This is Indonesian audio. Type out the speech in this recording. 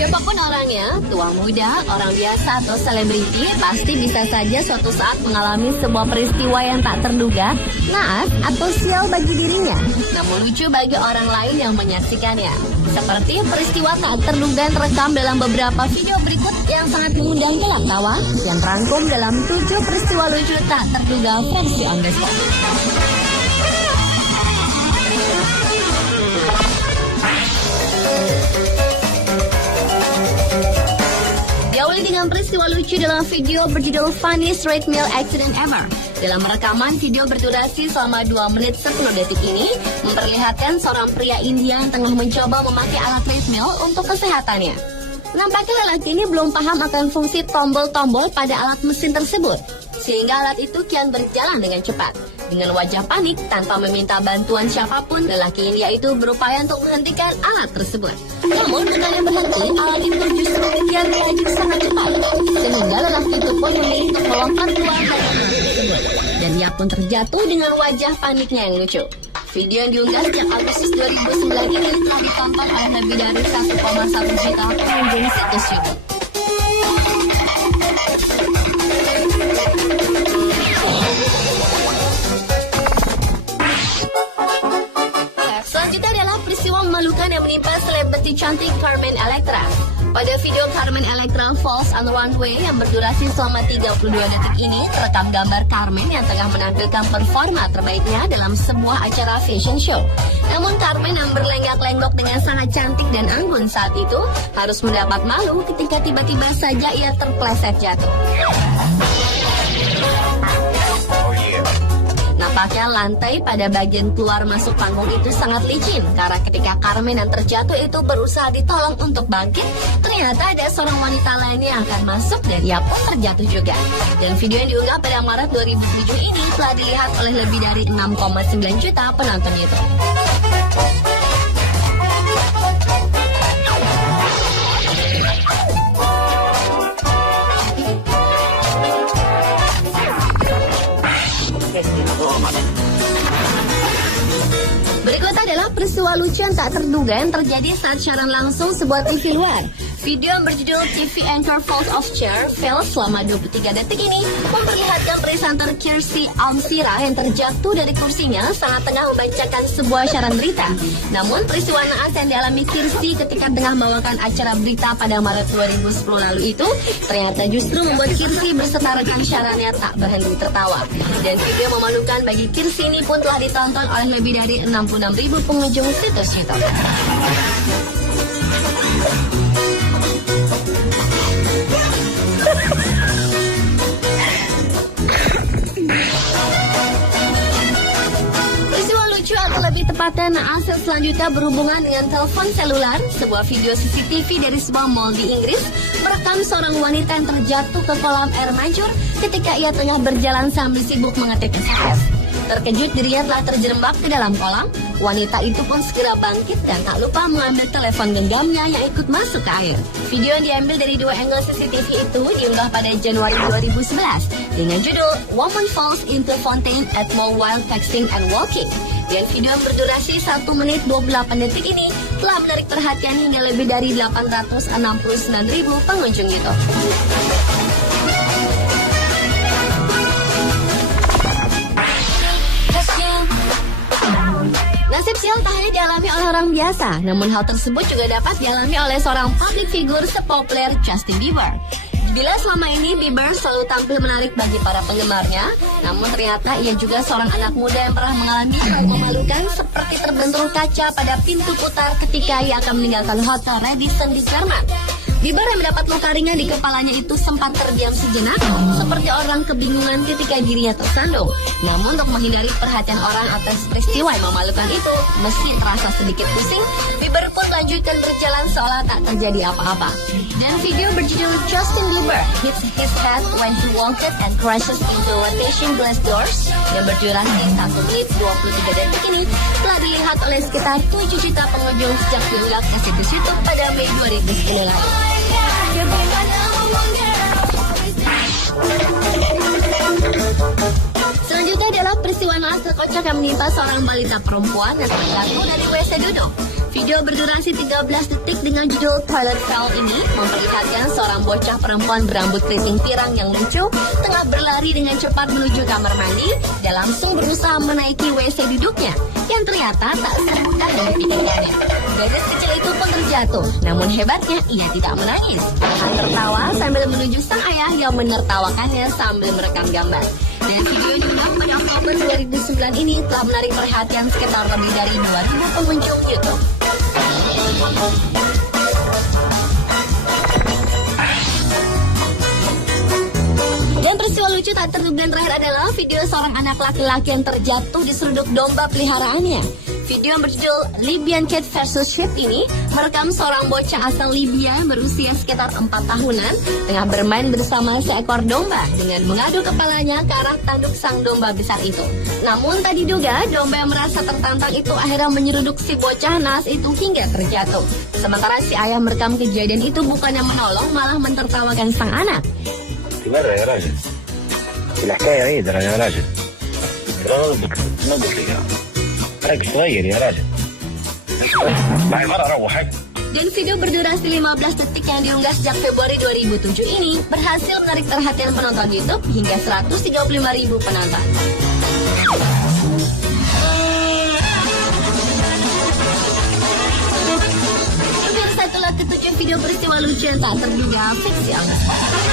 Siapapun orangnya, tua muda, orang biasa atau selebriti, pasti bisa saja suatu saat mengalami sebuah peristiwa yang tak terduga, naas atau sial bagi dirinya, namun lucu bagi orang lain yang menyaksikannya. Seperti peristiwa tak terduga yang terekam dalam beberapa video berikut yang sangat mengundang gelak tawa, yang terangkum dalam 7 peristiwa lucu tak terduga versi on the spot. Diawali dengan peristiwa lucu dalam video berjudul Funniest Treadmill Accident Ever. Dalam rekaman video berdurasi selama 2 menit 10 detik ini, memperlihatkan seorang pria India yang tengah mencoba memakai alat treadmill untuk kesehatannya. Nampaknya lelaki ini belum paham akan fungsi tombol-tombol pada alat mesin tersebut, sehingga alat itu kian berjalan dengan cepat. Dengan wajah panik, tanpa meminta bantuan siapapun, lelaki India itu berupaya untuk menghentikan alat tersebut. Namun, bukannya berhenti, alat itu justru kian melaju sangat cepat, sehingga lelaki itu pun memilih untuk melompat keluar dari alat tersebut. Dan ia pun terjatuh dengan wajah paniknya yang lucu. Video yang diunggah sejak Agustus 2009 ini telah ditonton oleh lebih dari 1,1 juta pengunjung situs YouTube. Selanjutnya adalah peristiwa memalukan yang menimpa selebriti cantik Carmen Electra. Pada video Carmen Electra Falls on the Runway yang berdurasi selama 32 detik ini, terekam gambar Carmen yang tengah menampilkan performa terbaiknya dalam sebuah acara fashion show. Namun Carmen yang berlenggak-lenggok dengan sangat cantik dan anggun saat itu harus mendapat malu ketika tiba-tiba saja ia terpleset jatuh. Nampaknya lantai pada bagian keluar masuk panggung itu sangat licin, karena ketika Carmen yang terjatuh itu berusaha ditolong untuk bangkit, ternyata ada seorang wanita lainnya yang akan masuk dan ia pun terjatuh juga. Dan video yang diunggah pada Maret 2007 ini telah dilihat oleh lebih dari 6,9 juta penonton YouTube. Berikut adalah peristiwa lucu yang tak terduga yang terjadi saat siaran langsung sebuah TV luar. Video yang berjudul TV Anchor Falls Off Chair Fail selama 23 detik ini memperlihatkan presenter Kirsty Amsira yang terjatuh dari kursinya saat tengah membacakan sebuah siaran berita. Namun peristiwa naas yang dialami Kirsty ketika tengah membawakan acara berita pada Maret 2010 lalu itu ternyata justru membuat Kirsty beserta rekan siarannya tak berhenti tertawa. Dan video memalukan bagi Kirsty ini pun telah ditonton oleh lebih dari 66.000 pengunjung situs YouTube. Peristiwa lucu atau lebih tepatnya naas selanjutnya berhubungan dengan telepon selular. Sebuah video CCTV dari sebuah mall di Inggris merekam seorang wanita yang terjatuh ke kolam air mancur ketika ia tengah berjalan sambil sibuk mengetik SMS. Terkejut dirinya telah terjerembab ke dalam kolam, wanita itu pun segera bangkit dan tak lupa mengambil telepon genggamnya yang ikut masuk ke air. Video yang diambil dari 2 angle CCTV itu diunggah pada Januari 2011 dengan judul Woman Falls into Fountain at Mall While Texting and Walking. Dan video yang berdurasi 1 menit 28 detik ini telah menarik perhatian hingga lebih dari 869.000 pengunjung itu. Nasib sial tak hanya dialami oleh orang biasa, namun hal tersebut juga dapat dialami oleh seorang public figure sepopuler Justin Bieber. Bila selama ini Bieber selalu tampil menarik bagi para penggemarnya, namun ternyata ia juga seorang anak muda yang pernah mengalami hal memalukan seperti terbentur kaca pada pintu putar ketika ia akan meninggalkan hotel Radisson di Jerman. Bieber yang mendapat luka ringan di kepalanya itu sempat terdiam sejenak, seperti orang kebingungan ketika dirinya tersandung. Namun untuk menghindari perhatian orang atas peristiwa yang memalukan itu, meski terasa sedikit pusing, Bieber pun lanjutkan berjalan seolah tak terjadi apa-apa. Dan video berjudul Justin Bieber Hits His Head When He Walked and Crashes into Rotation Glass Doors yang berdurasi 1 menit 23 detik ini telah dilihat oleh sekitar 7 juta pengunjung sejak diunggah ke situs YouTube pada Mei 2010 lalu. Selanjutnya juga adalah peristiwa naas terkocak yang menimpa seorang balita perempuan yang terjatuh dari WC duduk. Video berdurasi 13 detik dengan judul Toilet Fell ini memperlihatkan seorang bocah perempuan berambut keriting pirang yang lucu tengah berlari dengan cepat menuju kamar mandi dan langsung berusaha menaiki WC duduknya yang ternyata tak semudah yang dipikirkannya. Gadis kecil itu pun terjatuh, namun hebatnya ia tidak menangis. Malah tertawa sambil menuju sang ayah yang menertawakannya sambil merekam gambar. Dan video yang diunggah pada Oktober 2009 ini telah menarik perhatian sekitar lebih dari 2.000 pengunjung YouTube. Dan peristiwa lucu tak terduga yang terakhir adalah video seorang anak laki-laki yang terjatuh di seruduk domba peliharaannya. Video yang berjudul Libyan Cat vs Sheep ini merekam seorang bocah asal Libya yang berusia sekitar 4 tahunan tengah bermain bersama seekor domba dengan mengadu kepalanya ke arah tanduk sang domba besar itu. Namun tak diduga, domba yang merasa tertantang itu akhirnya menyeruduk si bocah naas itu hingga terjatuh. Sementara si ayah merekam kejadian itu bukannya menolong, malah mentertawakan sang anak. مرة يا راجل الحكاية عيدة يا راجل نضبط لي راجل صغير يا راجل بعد مرة روح. Dan video berdurasi 15 detik yang diunggah sejak Februari 2007 ini berhasil menarik perhatian penonton YouTube hingga 135.000 penonton. Pemirsa, itulah ketujuh video peristiwa lucu yang tak terduga fiksi on the spot.